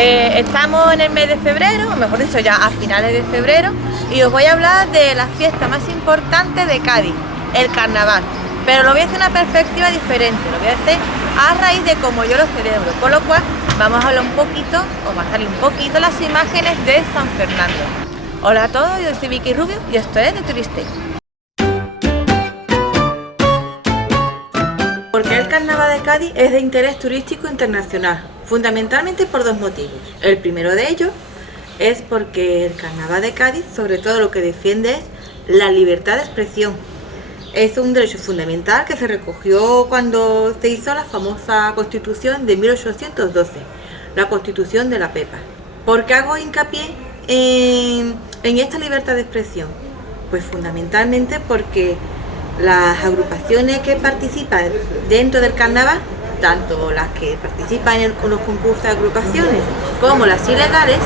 Estamos en el mes de febrero, o mejor dicho ya a finales de febrero, y os voy a hablar de la fiesta más importante de Cádiz, el carnaval. Pero lo voy a hacer en una perspectiva diferente, lo voy a hacer a raíz de cómo yo lo celebro, con lo cual vamos a hablar un poquito, o va a salir un poquito las imágenes de San Fernando. Hola a todos, yo soy Vicky Rubio y esto es de Turistei. ¿Por qué el carnaval de Cádiz es de interés turístico internacional? Fundamentalmente por dos motivos. El primero de ellos es porque el carnaval de Cádiz, sobre todo lo que defiende es la libertad de expresión. Es un derecho fundamental que se recogió cuando se hizo la famosa Constitución de 1812, la Constitución de la Pepa. ¿Por qué hago hincapié en esta libertad de expresión? Pues fundamentalmente porque las agrupaciones que participan dentro del carnaval, tanto las que participan en los concursos de agrupaciones como las ilegales,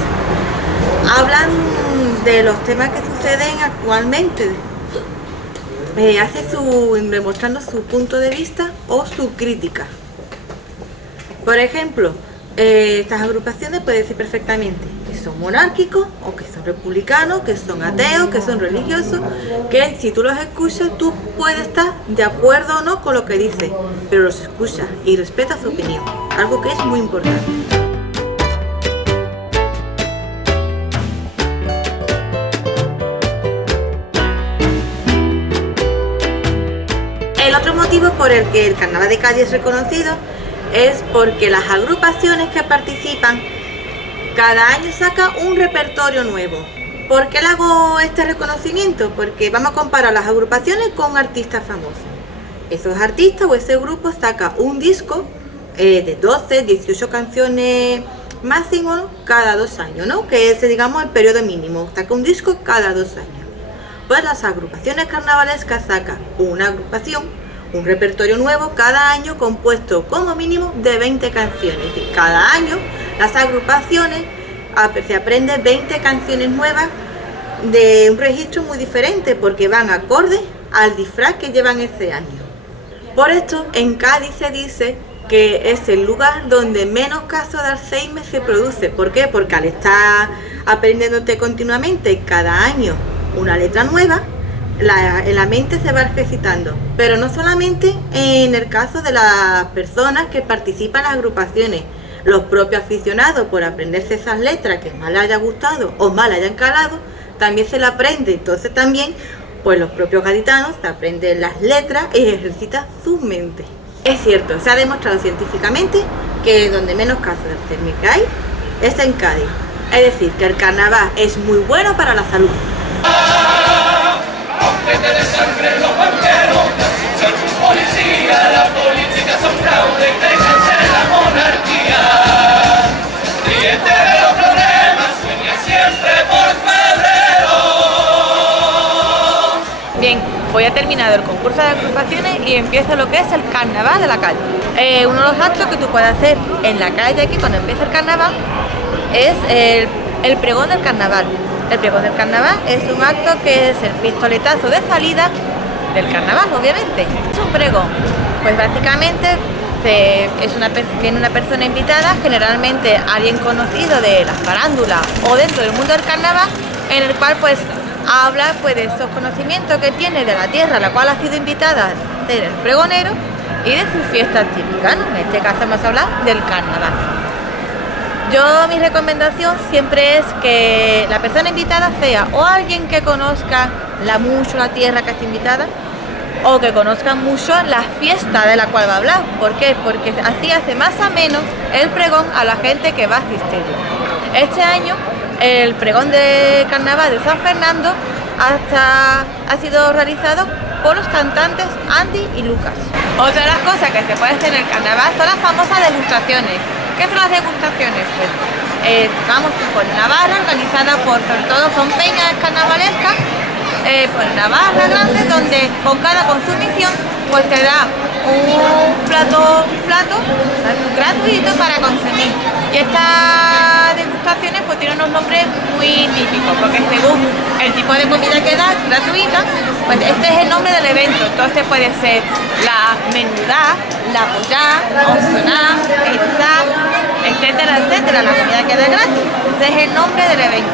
hablan de los temas que suceden actualmente, demostrando su punto de vista o su crítica. Por ejemplo, estas agrupaciones pueden decir perfectamente que son monárquicos o que son republicanos, que son ateos, que son religiosos, que si tú los escuchas tú puedes estar de acuerdo o no con lo que dicen, pero los escuchas y respetas su opinión, algo que es muy importante. El otro motivo por el que el carnaval de Cádiz es reconocido es porque las agrupaciones que participan cada año sacan un repertorio nuevo. ¿Por qué le hago este reconocimiento? Porque vamos a comparar las agrupaciones con artistas famosos. Esos artistas o ese grupo saca un disco de 12, 18 canciones máximo cada 2 años, ¿no? Que es, digamos, el periodo mínimo. Saca un disco cada 2 años. Pues las agrupaciones carnavalescas sacan una agrupación, un repertorio nuevo cada año compuesto como mínimo de 20 canciones. Y cada año las agrupaciones se aprenden 20 canciones nuevas de un registro muy diferente porque van acorde al disfraz que llevan ese año. Por esto en Cádiz se dice que es el lugar donde menos casos de Alzheimer se produce. ¿Por qué? Porque al estar aprendiéndote continuamente cada año una letra nueva, en la mente se va recitando, pero no solamente en el caso de las personas que participan en las agrupaciones, los propios aficionados por aprenderse esas letras que más les haya gustado o más les hayan calado, también se la aprende. Entonces también, pues los propios gaditanos se aprenden las letras y ejercitan su mente. Es cierto, se ha demostrado científicamente que donde menos casos de Alzheimer hay es en Cádiz. Es decir, que el carnaval es muy bueno para la salud. Aunque te desangren los banqueros, ser policía, la política son fraude, créanse la monarquía. Ríete de los problemas, sueña siempre por febrero. Bien, voy a terminar el concurso de agrupaciones y empiezo lo que es el carnaval de la calle. Uno de los actos que tú puedes hacer en la calle aquí cuando empieza el carnaval es el pregón del carnaval. El pregón del carnaval es un acto que es el pistoletazo de salida del carnaval, obviamente. Es un pregón, pues básicamente viene una persona invitada, generalmente alguien conocido de las farándulas o dentro del mundo del carnaval, en el cual pues habla pues de esos conocimientos que tiene de la tierra a la cual ha sido invitada a ser el pregonero y de sus fiestas típicas, ¿no? En este caso vamos a hablar del carnaval. Mi recomendación siempre es que la persona invitada sea o alguien que conozca mucho la tierra que es invitada o que conozca mucho la fiesta de la cual va a hablar. ¿Por qué? Porque así hace más o menos el pregón a la gente que va a asistir. Este año el pregón de carnaval de San Fernando ha sido realizado por los cantantes Andy y Lucas. Otra de las cosas que se puede hacer en el carnaval son las famosas degustaciones. ¿Qué son las degustaciones? Pues vamos por una barra organizada sobre todo son peñas carnavalescas, por una barra grande donde con cada consumición pues te da un plato gratuito para consumir. Y estas degustaciones pues tienen unos nombres muy típicos porque según el tipo de comida que da gratuita, pues este es el nombre del evento. Entonces puede ser la menudá, la pollá, opcioná, pensá, etcétera, etcétera. La comida queda gratis. Ese es el nombre del evento.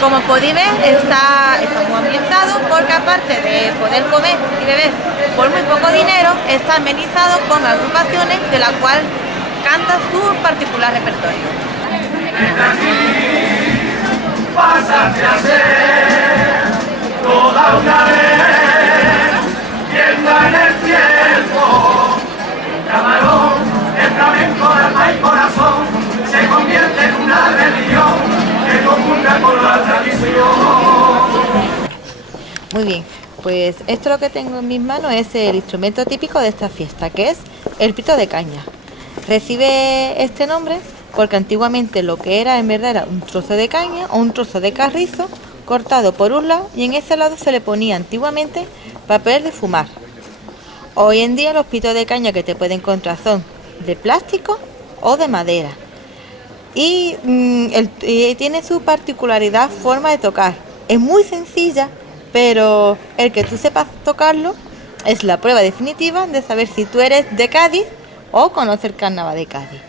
Como podéis ver, está muy ambientado porque aparte de poder comer y beber por muy poco dinero, está amenizado con agrupaciones de la cual canta su particular repertorio. Pásate a ser toda una vez, piensa en el tiempo, camarón, el flamenco de alma y corazón, se convierte en una religión que comulga con la tradición. Muy bien, pues esto lo que tengo en mis manos es el instrumento típico de esta fiesta, que es el pito de caña. Recibe este nombre porque antiguamente lo que era en verdad era un trozo de caña o un trozo de carrizo cortado por un lado y en ese lado se le ponía antiguamente papel de fumar. Hoy en día los pitos de caña que te puedes encontrar son de plástico o de madera y tiene su particularidad forma de tocar. Es muy sencilla, pero el que tú sepas tocarlo es la prueba definitiva de saber si tú eres de Cádiz o conoces el carnaval de Cádiz.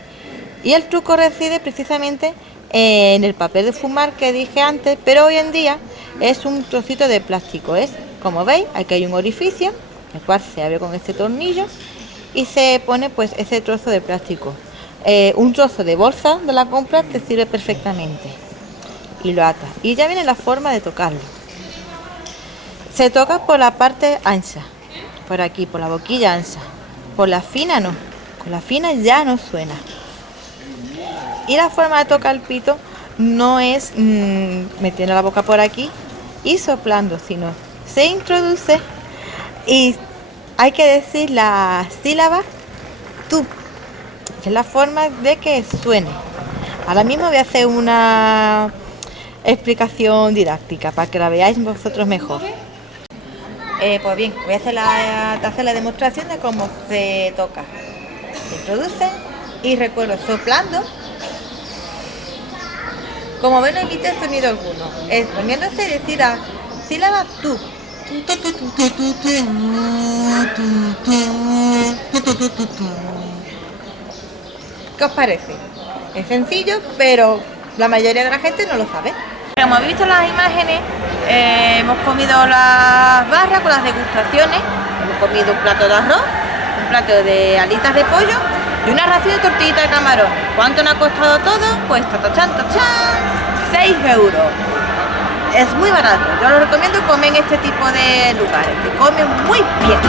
Y el truco reside precisamente en el papel de fumar que dije antes, pero hoy en día es un trocito de plástico. Es, como veis, aquí hay un orificio, el cual se abre con este tornillo y se pone pues ese trozo de plástico. Un trozo de bolsa de la compra te sirve perfectamente y lo atas. Y ya viene la forma de tocarlo. Se toca por la parte ancha, por aquí, por la boquilla ancha. Por la fina no, con la fina ya no suena. Y la forma de tocar el pito no es metiendo la boca por aquí y soplando, sino se introduce y hay que decir la sílaba tú, que es la forma de que suene. Ahora mismo voy a hacer una explicación didáctica para que la veáis vosotros mejor. Pues bien, voy a hacer la demostración de cómo se toca. Se introduce y recuerdo soplando. Como ven, no emite sonido alguno. Es poniéndose y decir la sílaba tú. ¿Qué os parece? Es sencillo, pero la mayoría de la gente no lo sabe. Como habéis visto en las imágenes, hemos comido las barras con las degustaciones. Hemos comido un plato de arroz, un plato de alitas de pollo y una ración de tortillita de camarón. ¿Cuánto nos ha costado todo? Pues tachán, 6 euros. Es muy barato. Yo lo recomiendo comer en este tipo de lugares, que comen muy bien.